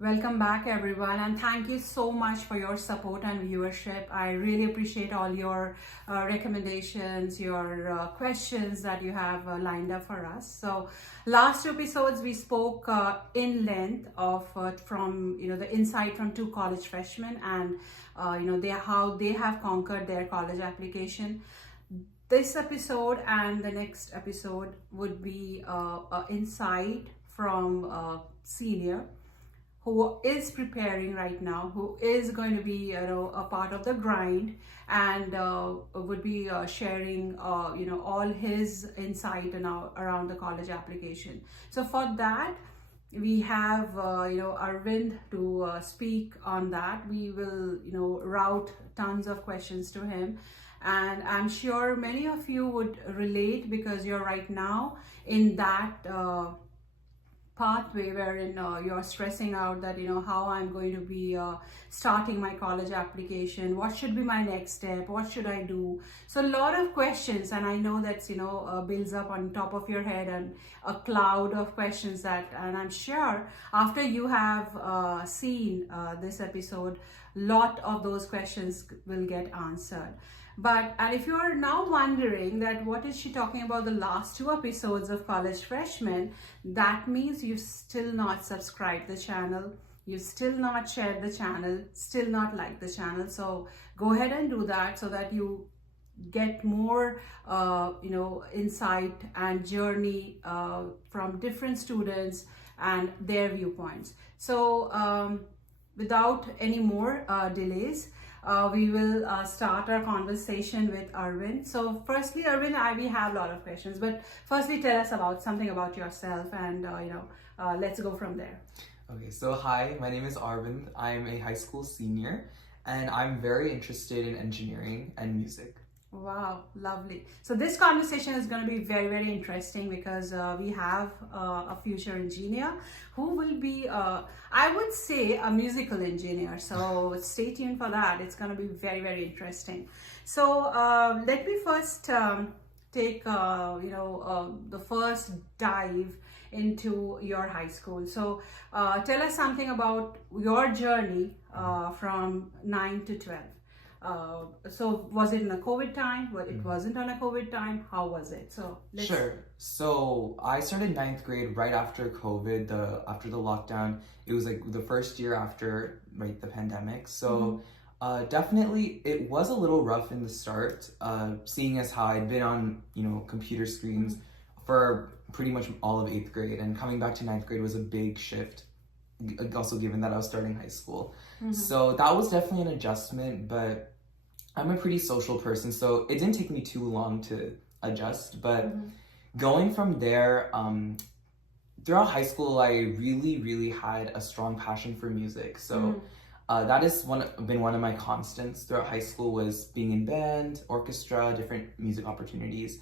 Welcome back, everyone, and thank you so much for your support and viewership. I really appreciate all your recommendations, your questions that you have lined up for us. So, last two episodes we spoke in length of from the insight from two college freshmen and how they have conquered their college application. This episode and the next episode would be insight from a senior who is preparing right now, who is going to be a part of the grind, and would be sharing all his insight around the college application. So for that we have Arvindh to speak on that. We will route tons of questions to him, and I'm sure many of you would relate because you're right now in that pathway wherein you're stressing out that how I'm going to be starting my college application, what should be my next step, what should I do. So a lot of questions, and I know that's builds up on top of your head and a cloud of questions and I'm sure after you have seen this episode, lot of those questions will get answered. And if you are now wondering that what is she talking about the last two episodes of College Freshmen, that means you've still not subscribed the channel, you've still not shared the channel, still not liked the channel. So go ahead and do that so that you get more insight and journey from different students and their viewpoints. So without any more delays, we will start our conversation with Arvindh. So firstly, Arvindh, we have a lot of questions, but firstly tell us something about yourself, and let's go from there. Okay, so hi, my name is Arvindh. I'm a high school senior and I'm very interested in engineering and music. Wow, lovely. So this conversation is going to be very, very interesting because we have a future engineer who will be, I would say, a musical engineer. So stay tuned for that. It's going to be very, very interesting. So let me first take, the first dive into your high school. So tell us something about your journey from 9 to 12. So was it in a COVID time? Well, it wasn't on a COVID time. How was it? So Sure. So I started ninth grade right after COVID, after the lockdown. It was like the first year after the pandemic. So definitely it was a little rough in the start, seeing as how I'd been on computer screens for pretty much all of 8th grade, and coming back to ninth grade was a big shift. Also, given that I was starting high school. So that was definitely an adjustment, but I'm a pretty social person, so it didn't take me too long to adjust. But going from there, throughout high school, I really had a strong passion for music. So that has been one of my constants throughout high school, was being in band, orchestra, different music opportunities.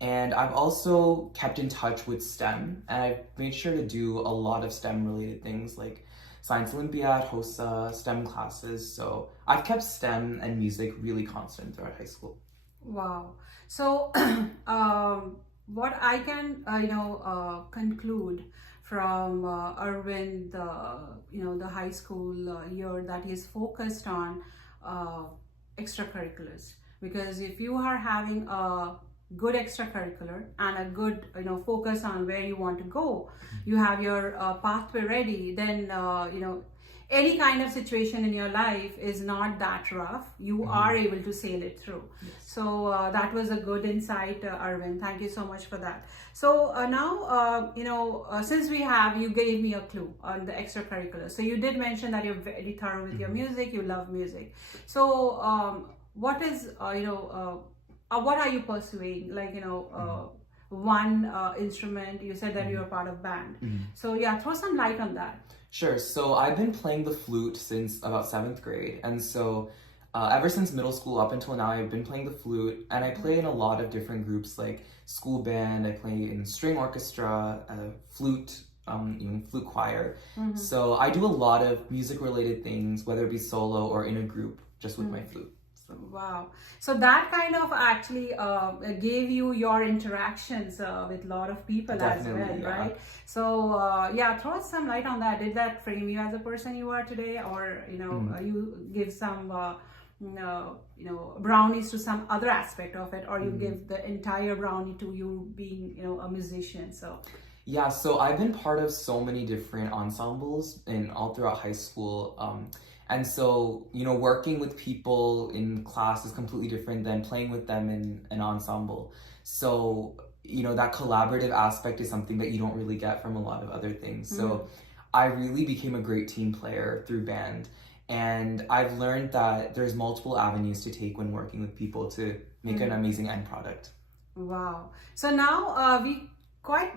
And I've also kept in touch with STEM, and I've made sure to do a lot of STEM related things like Science Olympiad, HOSA, STEM classes. So I've kept STEM and music really constant throughout high school. Wow. So what I can conclude from Arvindh, the high school year, that he's focused on extracurriculars, because if you are having a good extracurricular and a good focus on where you want to go, you have your pathway ready, then any kind of situation in your life is not that rough. You are able to sail it through. So that was a good insight, Arvindh. Thank you so much for that. So now since you gave me a clue on the extracurricular, so you did mention that you're very thorough with your music, you love music. So what is what are you pursuing? One instrument, you said that you're part of band. So yeah, throw some light on that. Sure. So I've been playing the flute since about 7th grade. And so ever since middle school up until now, I've been playing the flute, and I play in a lot of different groups like school band, I play in string orchestra, flute, even flute choir. So I do a lot of music related things, whether it be solo or in a group, just with my flute. Wow. So that kind of actually gave you your interactions with a lot of people as well, Definitely, yeah. right? So yeah, throw some light on that. Did that frame you as a person you are today, or you give some brownies to some other aspect of it, or you give the entire brownie to you being a musician? So Yeah, so I've been part of so many different ensembles in all throughout high school. And so, working with people in class is completely different than playing with them in an ensemble. So, that collaborative aspect is something that you don't really get from a lot of other things. So I really became a great team player through band. And I've learned that there's multiple avenues to take when working with people to make an amazing end product. wow. So now we quite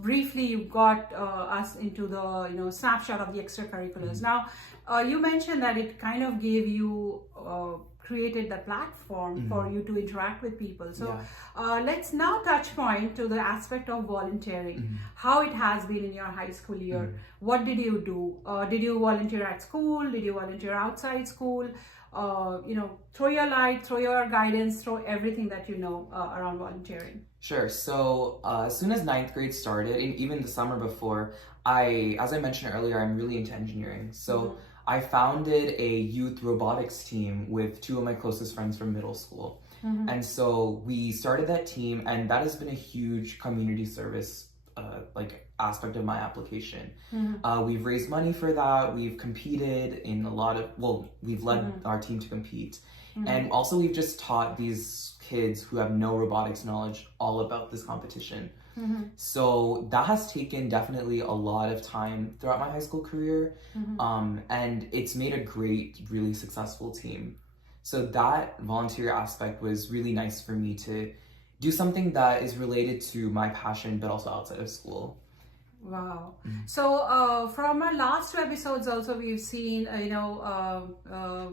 briefly got us into the snapshot of the extracurriculars. Now you mentioned that it kind of gave you created the platform for you to interact with people. So let's now touch point to the aspect of volunteering, how it has been in your high school year. What did you do? Did you volunteer at school? Did you volunteer outside school? Throw your light, throw your guidance, throw everything that you know around volunteering. Sure. So as soon as ninth grade started, and even the summer before, as I mentioned earlier, I'm really into engineering. So I founded a youth robotics team with two of my closest friends from middle school. And so we started that team, and that has been a huge community service aspect of my application. We've raised money for that. We've competed in we've led our team to compete. And also we've just taught these kids who have no robotics knowledge all about this competition. So that has taken definitely a lot of time throughout my high school career. And it's made a great, really successful team. So that volunteer aspect was really nice for me to do something that is related to my passion, but also outside of school. Wow. So from our last two episodes also we've seen,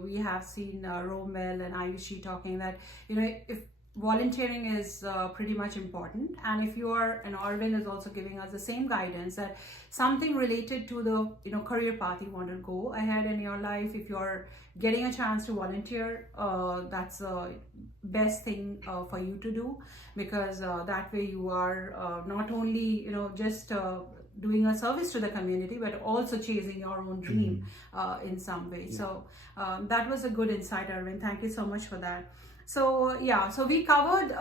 we have seen Romel and IUCT talking that, if volunteering is pretty much important, and if you are, and Arvindh is also giving us the same guidance that something related to the career path you want to go ahead in your life, if you're getting a chance to volunteer, that's the best thing for you to do, because that way you are not only just doing a service to the community, but also chasing your own dream in some way. So that was a good insight, Arvindh. Thank you so much for that. So yeah, so we covered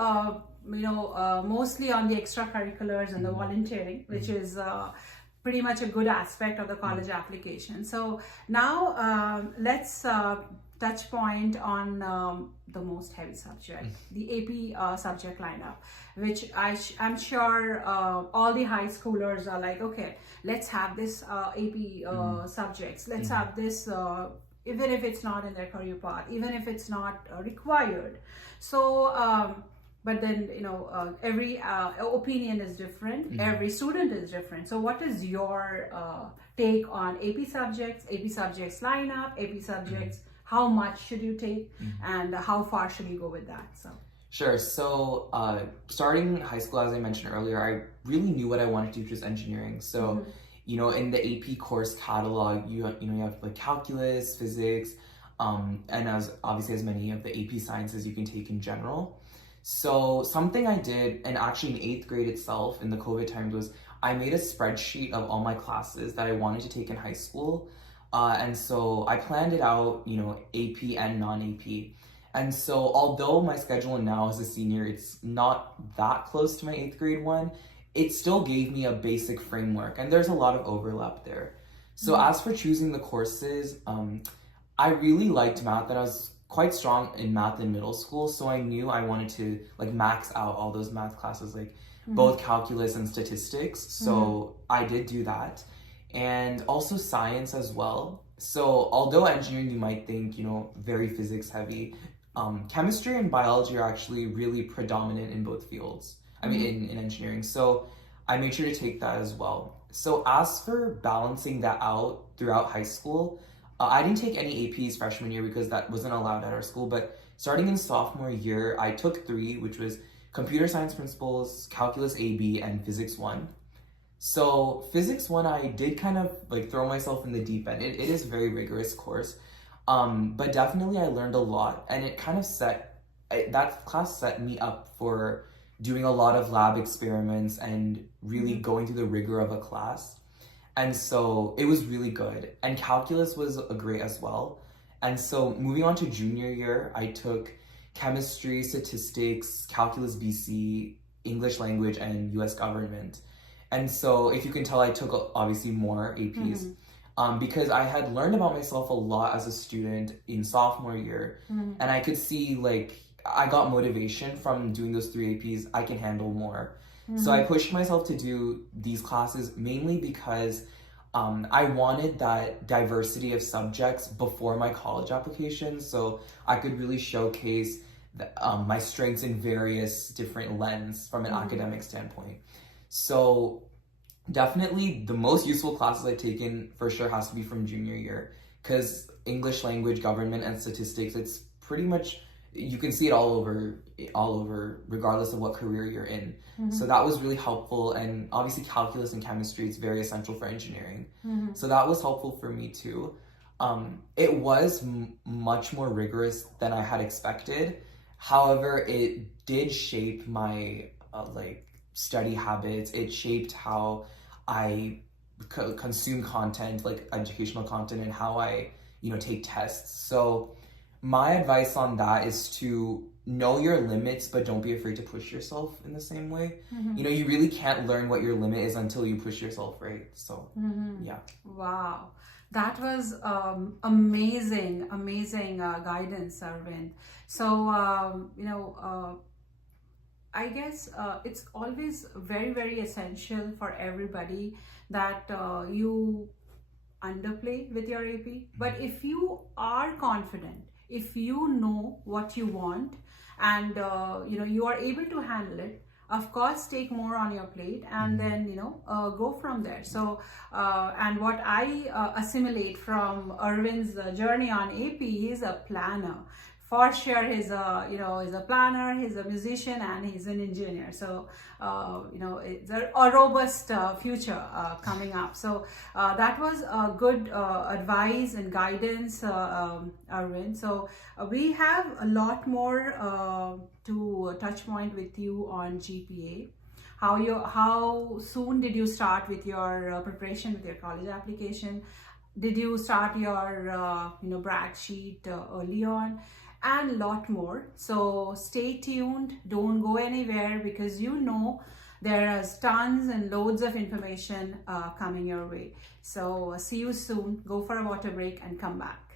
mostly on the extracurriculars and the volunteering, which is pretty much a good aspect of the college application. So now let's touch point on the most heavy subject, the AP subject lineup, which I'm sure all the high schoolers are like, okay, let's have this AP subjects, let's have this, even if it's not in their career path, even if it's not required. So but then every opinion is different, every student is different. So what is your take on AP subjects lineup, AP subjects, how much should you take, and how far should you go with that? So Sure. So starting high school, as I mentioned earlier, I really knew what I wanted to do, which was engineering. So in the AP course catalog, you have like calculus, physics, and as many of the AP sciences you can take in general. So something I did, and actually in 8th grade itself, in the COVID times, was I made a spreadsheet of all my classes that I wanted to take in high school. And so I planned it out, AP and non-AP. And so although my schedule now as a senior, it's not that close to my 8th grade one, it still gave me a basic framework, and there's a lot of overlap there. So as for choosing the courses, I really liked math, and I was quite strong in math in middle school, so I knew I wanted to max out all those math classes, both calculus and statistics. So I did do that, and also science as well. So although engineering, you might think, very physics heavy, chemistry and biology are actually really predominant in both fields. In engineering. So I made sure to take that as well. So as for balancing that out throughout high school, I didn't take any APs freshman year because that wasn't allowed at our school. But starting in sophomore year, I took 3, which was computer science principles, calculus AB, and physics 1. So physics 1, I did kind of throw myself in the deep end. It is a very rigorous course. But definitely I learned a lot, and it kind of that class set me up for doing a lot of lab experiments and really going through the rigor of a class. And so it was really good. And calculus was great as well. And so moving on to junior year, I took chemistry, statistics, calculus BC, English language, and US government. And so if you can tell, I took obviously more APs. Because I had learned about myself a lot as a student in sophomore year, and I could see like I got motivation from doing those 3 APs. I can handle more. So I pushed myself to do these classes mainly because I wanted that diversity of subjects before my college application, so I could really showcase my strengths in various different lens from an academic standpoint. So definitely the most useful classes I've taken for sure has to be from junior year, because English language, government, and statistics, it's pretty much, you can see it all over regardless of what career you're in. So that was really helpful. And obviously calculus and chemistry is very essential for engineering. So that was helpful for me too. It was much more rigorous than I had expected. However, it did shape my study habits. It shaped how I consume content, like educational content, and how I take tests. So my advice on that is to know your limits, but don't be afraid to push yourself in the same way. You really can't learn what your limit is until you push yourself, right? So yeah. Wow, that was amazing guidance, Arvind. So I guess it's always very, very essential for everybody that you underplay with your AP. But if you are confident, if you know what you want, and you are able to handle it, of course take more on your plate, and then go from there. So and what I assimilate from Arvind's journey on AP, he's a planner. For sure, he's a planner, he's a musician, and he's an engineer. So, it's a robust future coming up. So, that was good advice and guidance, Arvind. So, we have a lot more to touch point with you on GPA. How soon did you start with your preparation with your college application? Did you start your brag sheet early on? And a lot more. So stay tuned, don't go anywhere, because there is tons and loads of information coming your way. So see you soon. Go for a water break and come back.